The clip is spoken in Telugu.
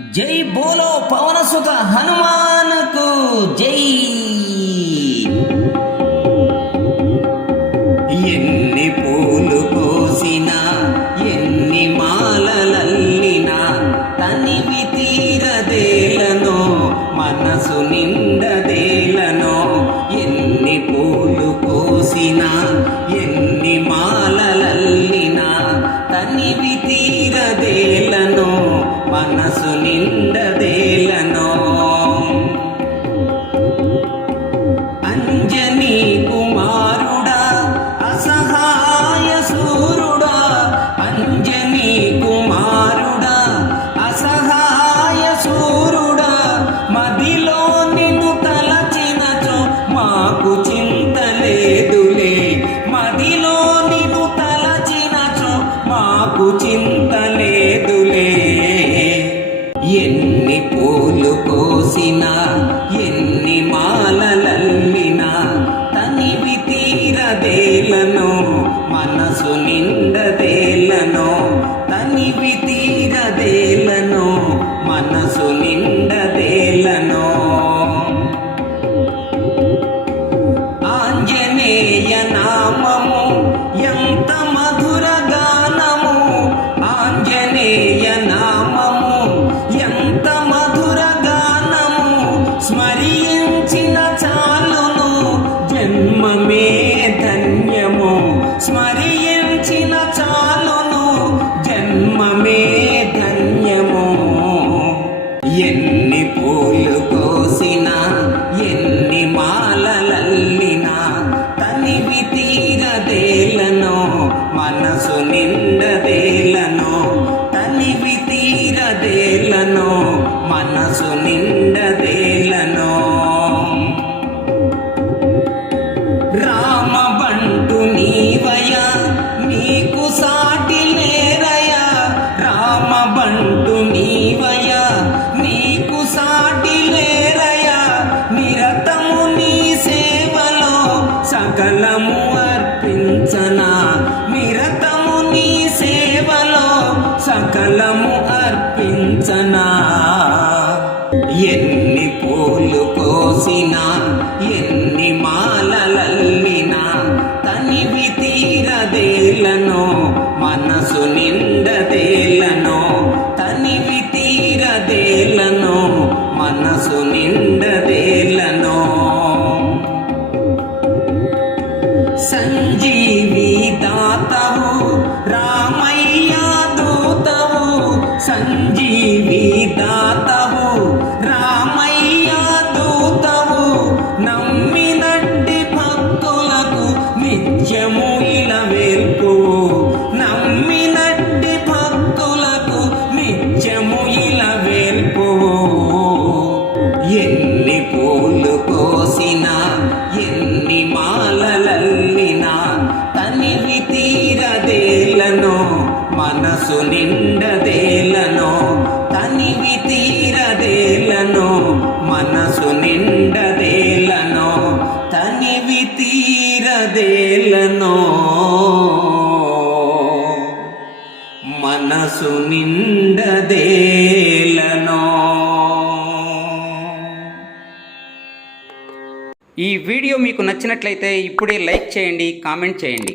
జై బోలో పవనసుత హనుమానకు జై. మనసు నిండదేలనో ఎన్ని పూలు కోసినా ఎన్ని మాలలల్లినా తనివి తీరదేలను మనసు నిండదేలను తనివి తీరదేలను మనసు నిండదేలను. ఆంజనేయ నామము ఎన్ని పూలు కోసినా ఎన్ని మాలలల్లినా తనివి తీరదేలనో మనసు అర్పించనా నిరతము నీ సేవలో సకలము అర్పించనా. ఎన్ని పూలు కోసినా ఎన్ని మాలలల్లినా తనివి తీరదేలను మనసు నిండదేలనో తీరదేలనో మనసు నిండదేలనో తనివి తీరదేలనో మనసు నిండదేలనో తనివి తీరదేలనో మనసు నిండదేలనో ఈ వీడియో మీకు నచ్చినట్లయితే ఇప్పుడే లైక్ చేయండి కామెంట్ చేయండి.